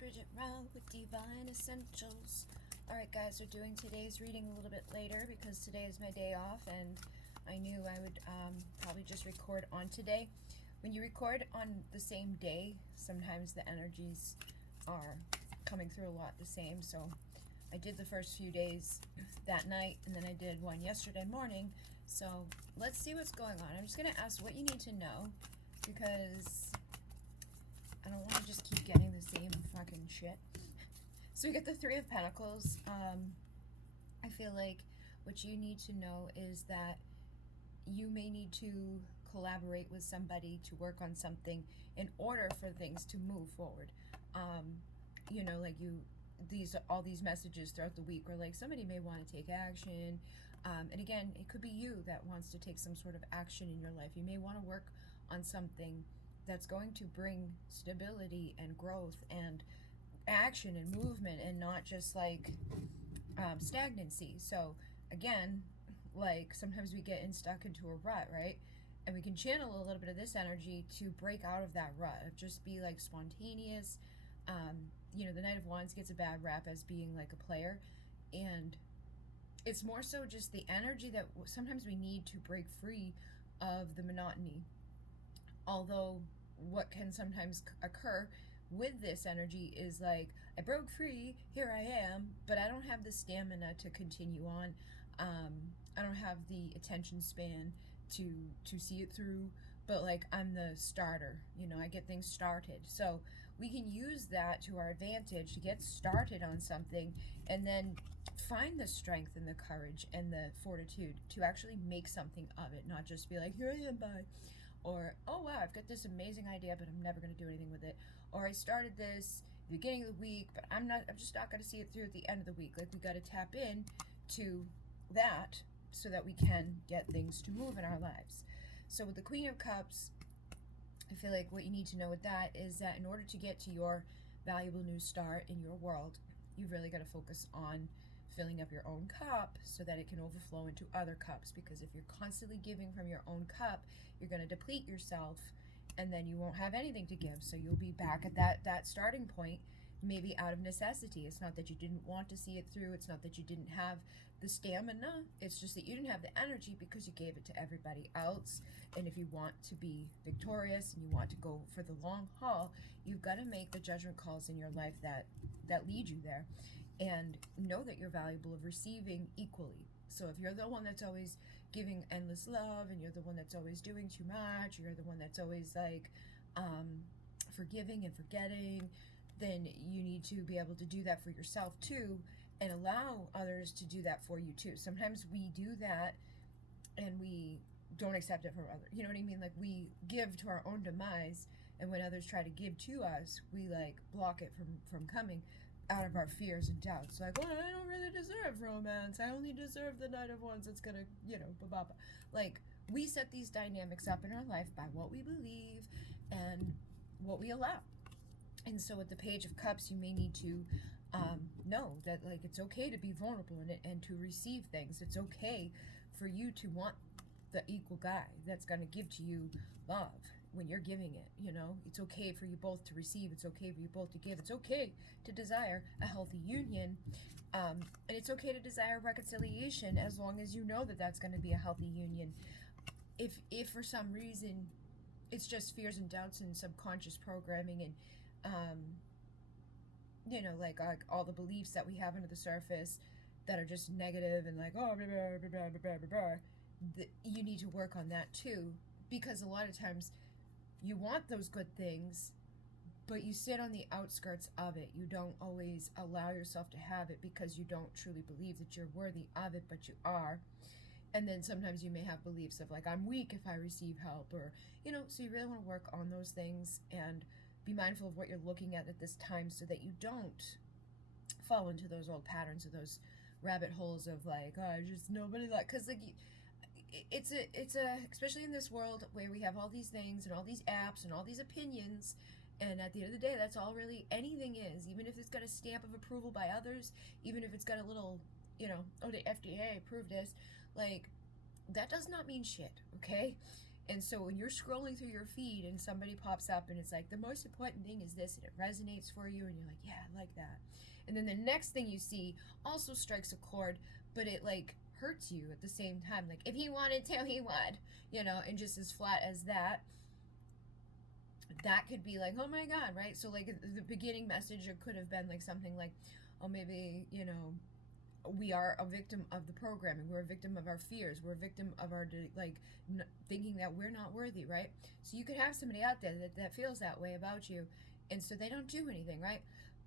Bridget with Divine Essentials. Alright guys, we're doing today's reading a little bit later because today is my day off and I knew I would probably just record on today. When you record on the same day, sometimes the energies are coming through a lot the same. So I did the first few days that night and then I did one yesterday morning. So let's see what's going on. I'm just going to ask what you need to know because I don't want to just keep getting the same fucking shit. So we get the Three of Pentacles. I feel like what you need to know is that you may need to collaborate with somebody to work on something in order for things to move forward. You know, like all these messages throughout the week where like somebody may want to take action. And again, it could be you that wants to take some sort of action in your life. You may want to work on something that's going to bring stability and growth and action and movement and not just like stagnancy. So again, like sometimes we get stuck into a rut, right? And we can channel a little bit of this energy to break out of that rut. Just be like spontaneous. You know, the Knight of Wands gets a bad rap as being like a player, and it's more so just the energy that sometimes we need to break free of the monotony. Although what can sometimes occur with this energy is like, I broke free, here I am, but I don't have the stamina to continue on. I don't have the attention span to see it through, but like I'm the starter, you know, I get things started. So we can use that to our advantage to get started on something and then find the strength and the courage and the fortitude to actually make something of it, not just be like, here I am, bye. Or, oh wow, I've got this amazing idea, but I'm never going to do anything with it. Or I started this at the beginning of the week, but I'm just not going to see it through at the end of the week. Like, we got to tap in to that so that we can get things to move in our lives. So with the Queen of Cups, I feel like what you need to know with that is that in order to get to your valuable new start in your world, you've really got to focus on filling up your own cup so that it can overflow into other cups. Because if you're constantly giving from your own cup, you're going to deplete yourself and then you won't have anything to give. So you'll be back at that starting point, maybe out of necessity. It's not that you didn't want to see it through. It's not that you didn't have the stamina. It's just that you didn't have the energy because you gave it to everybody else. And if you want to be victorious and you want to go for the long haul, you've got to make the judgment calls in your life that lead you there. And know that you're valuable of receiving equally. So if you're the one that's always giving endless love and you're the one that's always doing too much, or you're the one that's always like forgiving and forgetting, then you need to be able to do that for yourself too and allow others to do that for you too. Sometimes we do that and we don't accept it from others. You know what I mean? Like we give to our own demise, and when others try to give to us, we like block it from coming out of our fears and doubts. Like, well, I don't really deserve romance. I only deserve the Knight of Wands that's gonna, you know, blah. Like, we set these dynamics up in our life by what we believe and what we allow. And so with the Page of Cups, you may need to know that, like, it's okay to be vulnerable and to receive things. It's okay for you to want the equal guy that's going to give to you love when you're giving it, you know? It's okay for you both to receive. It's okay for you both to give. It's okay to desire a healthy union. And it's okay to desire reconciliation as long as you know that that's going to be a healthy union. If for some reason it's just fears and doubts and subconscious programming and you know, like all the beliefs that we have under the surface that are just negative and like, oh, blah, blah, blah, blah, blah, blah, you need to work on that too, because a lot of times you want those good things, but you sit on the outskirts of it. You don't always allow yourself to have it because you don't truly believe that you're worthy of it, but you are. And then sometimes you may have beliefs of like, I'm weak if I receive help, or, you know, so you really want to work on those things and be mindful of what you're looking at this time so that you don't fall into those old patterns or those rabbit holes of like, oh, just nobody like, because like it's a especially in this world where we have all these things and all these apps and all these opinions, and at the end of the day, that's all really anything is. Even if it's got a stamp of approval by others, even if it's got a little, you know, oh, the FDA approved this, like, that does not mean shit, okay? And so when you're scrolling through your feed and somebody pops up and it's like, the most important thing is this, and it resonates for you, and you're like, yeah, I like that. And then the next thing you see also strikes a chord, but it like hurts you at the same time. Like, if he wanted to, he would, you know, and just as flat as that. That could be like, oh my God, right? So like the beginning message, it could have been like something like, oh, maybe, you know, we are a victim of the programming. We're a victim of our fears. We're a victim of our, like, thinking that we're not worthy, right? So you could have somebody out there that feels that way about you, and so they don't do anything, right?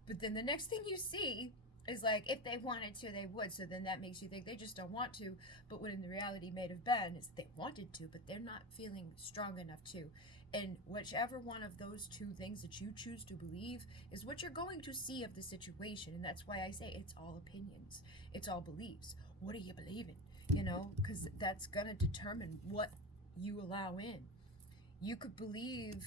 But then the next thing you see is like, if they wanted to, they would. So then that makes you think they just don't want to. But what in the reality may have been is they wanted to, but they're not feeling strong enough to. And whichever one of those two things that you choose to believe is what you're going to see of the situation. And that's why I say it's all opinions. It's all beliefs. What are you believing? You know, because that's going to determine what you allow in. You could believe,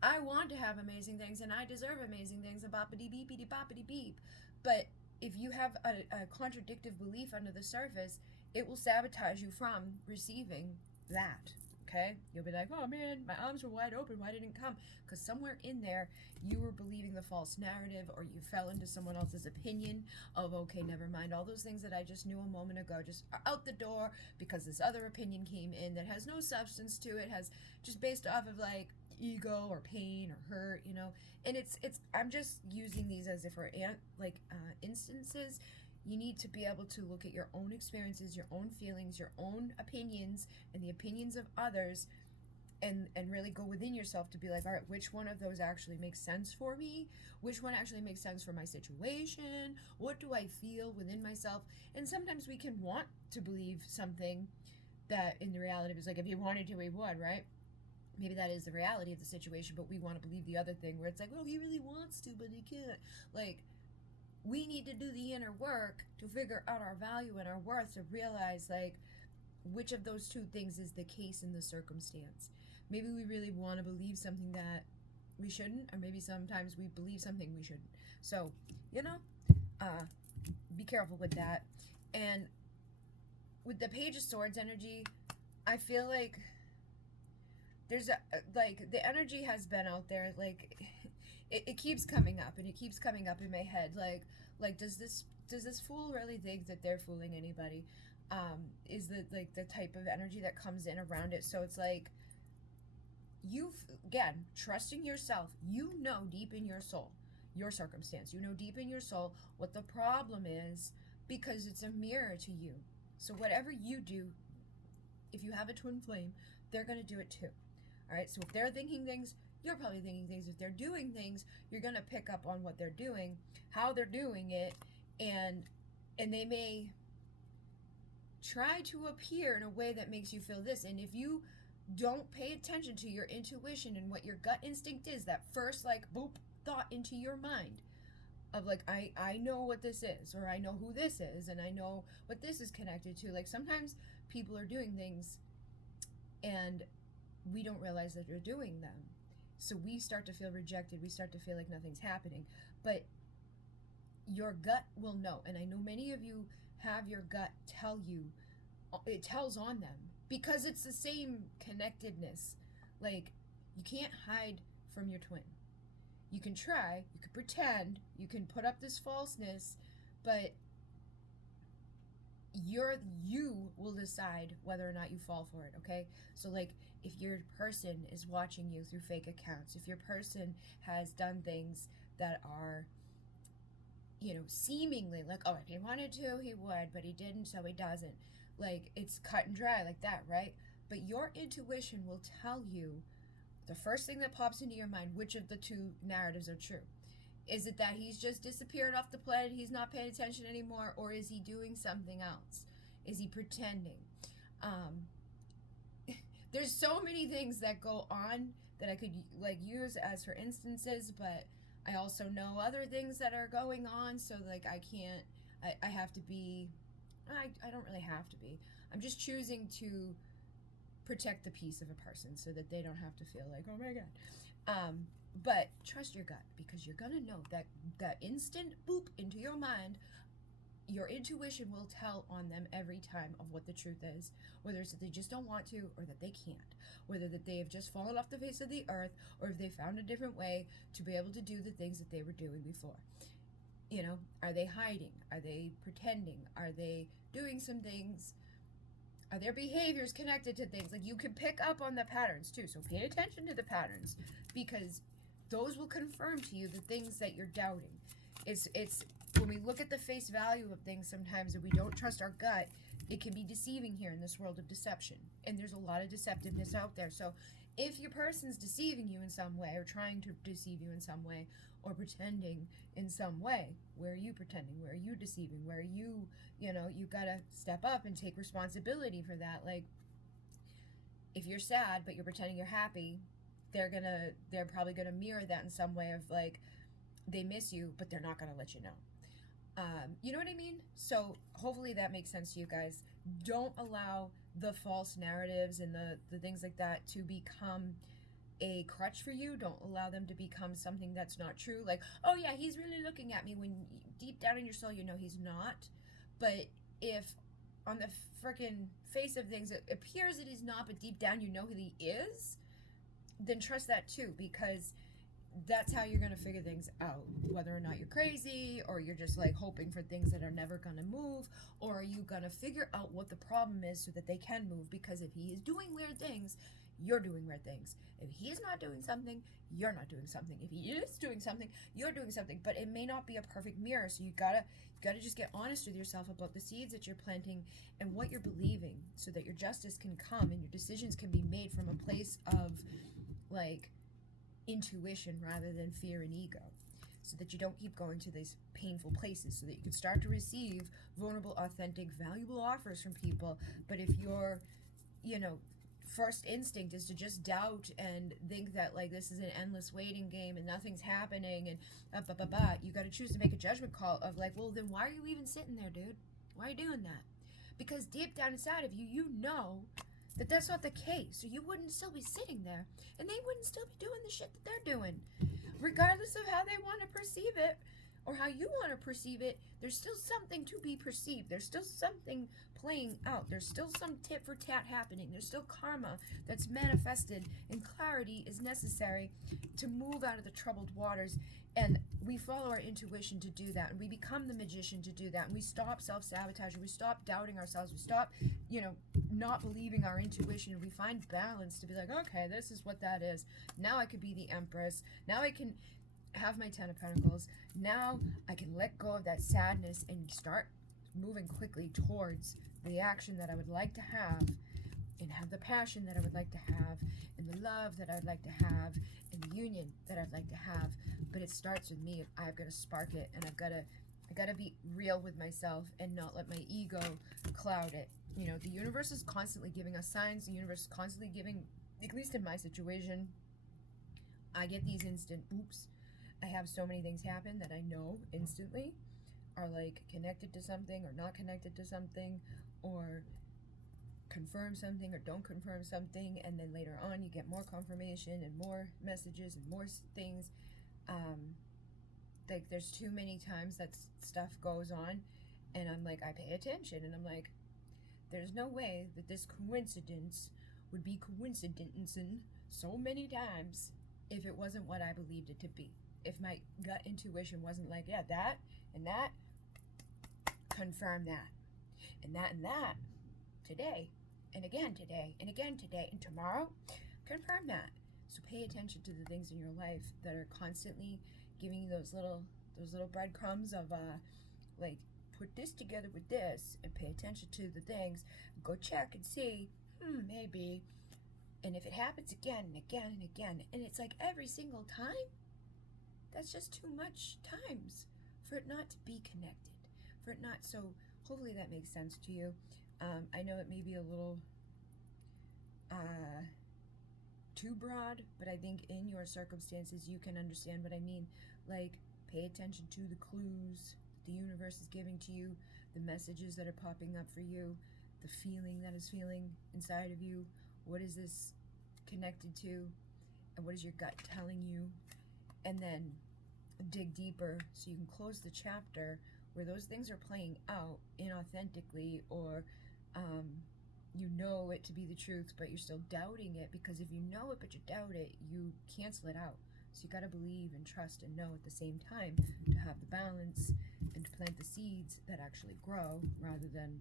I want to have amazing things and I deserve amazing things, and boppity beepity boppity beep. But if you have a contradictive belief under the surface, it will sabotage you from receiving that. Okay? You'll be like, oh man, my arms were wide open, why didn't it come? Because somewhere in there, you were believing the false narrative, or you fell into someone else's opinion of, okay, never mind, all those things that I just knew a moment ago just are out the door because this other opinion came in that has no substance to it, has just based off of like ego or pain or hurt, you know. And it's I'm just using these as if we're instances. You need to be able to look at your own experiences, your own feelings, your own opinions, and the opinions of others, and really go within yourself to be like, all right, which one of those actually makes sense for me? Which one actually makes sense for my situation? What do I feel within myself? And sometimes we can want to believe something that in the reality is like, if he wanted to, he would, right? Maybe that is the reality of the situation, but we want to believe the other thing where it's like, well, he really wants to, but he can't. Like, we need to do the inner work to figure out our value and our worth, to realize like which of those two things is the case in the circumstance. Maybe we really want to believe something that we shouldn't, or maybe sometimes we believe something we shouldn't. So, you know, be careful with that. And with the Page of Swords energy, I feel like there's like the energy has been out there, like it keeps coming up, and it keeps coming up in my head, like does this fool really think that they're fooling anybody? Is the type of energy that comes in around it. So it's like, again, trusting yourself. You know deep in your soul your circumstance. You know deep in your soul what the problem is, because it's a mirror to you. So whatever you do, if you have a twin flame, they're going to do it too. All right, so if they're thinking things, you're probably thinking things. If they're doing things, you're going to pick up on what they're doing, how they're doing it, and they may try to appear in a way that makes you feel this. And if you don't pay attention to your intuition and what your gut instinct is, that first like boop thought into your mind of like, I know what this is, or I know who this is, and I know what this is connected to. Like, sometimes people are doing things and we don't realize that they're doing them. So we start to feel rejected. We start to feel like nothing's happening. But your gut will know. And I know many of you have your gut tell you, it tells on them, because it's the same connectedness. Like, you can't hide from your twin. You can try, you can pretend, you can put up this falseness, but you will decide whether or not you fall for it, okay? So like, if your person is watching you through fake accounts, if your person has done things that are, you know, seemingly like, oh, if he wanted to, he would, but he didn't, so he doesn't. Like, it's cut and dry like that, right? But your intuition will tell you, the first thing that pops into your mind, which of the two narratives are true. Is it that he's just disappeared off the planet, he's not paying attention anymore, or is he doing something else? Is he pretending? There's so many things that go on that I could like use as for instances, but I also know other things that are going on, so like I can't, I have to be, I don't really have to be. I'm just choosing to protect the peace of a person so that they don't have to feel like, oh my God. But trust your gut, because you're gonna know that instant boop into your mind, your intuition will tell on them every time of what the truth is, whether it's that they just don't want to or that they can't, whether that they have just fallen off the face of the earth or if they found a different way to be able to do the things that they were doing before. You know, are they hiding? Are they pretending? Are they doing some things? Are their behaviors connected to things? Like, you can pick up on the patterns too, so pay attention to the patterns, because those will confirm to you the things that you're doubting. It's when we look at the face value of things sometimes and we don't trust our gut, it can be deceiving here in this world of deception. And there's a lot of deceptiveness out there. So if your person's deceiving you in some way or trying to deceive you in some way or pretending in some way, where are you pretending? Where are you deceiving? Where are you, you got to step up and take responsibility for that. Like, if you're sad but you're pretending you're happy, they're probably going to mirror that in some way of like, they miss you, but they're not going to let you know. You know what I mean? So hopefully that makes sense to you guys. Don't allow the false narratives and the things like that to become a crutch for you. Don't allow them to become something that's not true. Like, oh yeah, he's really looking at me, when deep down in your soul you know he's not. But if on the freaking face of things it appears that he's not, but deep down you know he is, then trust that too, because that's how you're going to figure things out, whether or not you're crazy or you're just like hoping for things that are never going to move, or are you going to figure out what the problem is so that they can move. Because if he is doing weird things, you're doing weird things. If he is not doing something, you're not doing something. If he is doing something, you're doing something. But it may not be a perfect mirror, so you gotta just get honest with yourself about the seeds that you're planting and what you're believing, so that your justice can come and your decisions can be made from a place of like intuition rather than fear and ego, so that you don't keep going to these painful places, so that you can start to receive vulnerable, authentic, valuable offers from people. But if your first instinct is to just doubt and think that like this is an endless waiting game and nothing's happening and you got to choose to make a judgment call of like, well, then why are you even sitting there, dude? Why are you doing that? Because deep down inside of you, you know that that's not the case. So you wouldn't still be sitting there, and they wouldn't still be doing the shit that they're doing. Regardless of how they want to perceive it or how you want to perceive it, there's still something to be perceived. There's still something playing out. There's still some tit for tat happening. There's still karma that's manifested, and clarity is necessary to move out of the troubled waters. And we follow our intuition to do that, and we become the magician to do that, and we stop self-sabotaging, we stop doubting ourselves, we stop, not believing our intuition, and we find balance to be like, okay, this is what that is. Now I could be the Empress. Now I can have my 10 of Pentacles. Now I can let go of that sadness and start moving quickly towards the action that I would like to have, and have the passion that I would like to have, and the love that I would like to have, and the union that I'd like to have. But it starts with me. I've got to spark it, and I gotta be real with myself and not let my ego cloud it. The universe is constantly giving us signs. The universe is constantly giving, at least in my situation, I get these instant oops. I have so many things happen that I know instantly are like connected to something or not connected to something, or confirm something or don't confirm something, and then later on you get more confirmation and more messages and more things. Like, there's too many times that stuff goes on and I'm like, I pay attention, and I'm like, there's no way that this coincidence would be coincidencing so many times if it wasn't what I believed it to be. If my gut intuition wasn't like, yeah, that and that, confirm that, and that today, and again today, and again today, and tomorrow, confirm that. So pay attention to the things in your life that are constantly giving you those little breadcrumbs of like, put this together with this, and pay attention to the things. Go check and see, maybe. And if it happens again and again and again, and it's like every single time, that's just too much times for it not to be connected. For it not, so hopefully that makes sense to you. I know it may be a little too broad, but I think in your circumstances you can understand what I mean. Like, pay attention to the clues the universe is giving to you, the messages that are popping up for you, the feeling that is feeling inside of you. What is this connected to, and what is your gut telling you? And then dig deeper so you can close the chapter where those things are playing out inauthentically, or you know it to be the truth, but you're still doubting it, because if you know it but you doubt it, you cancel it out. So you got to believe and trust and know at the same time to have the balance and to plant the seeds that actually grow rather than,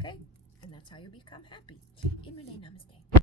okay? And that's how you become happy. In Renee, namaste.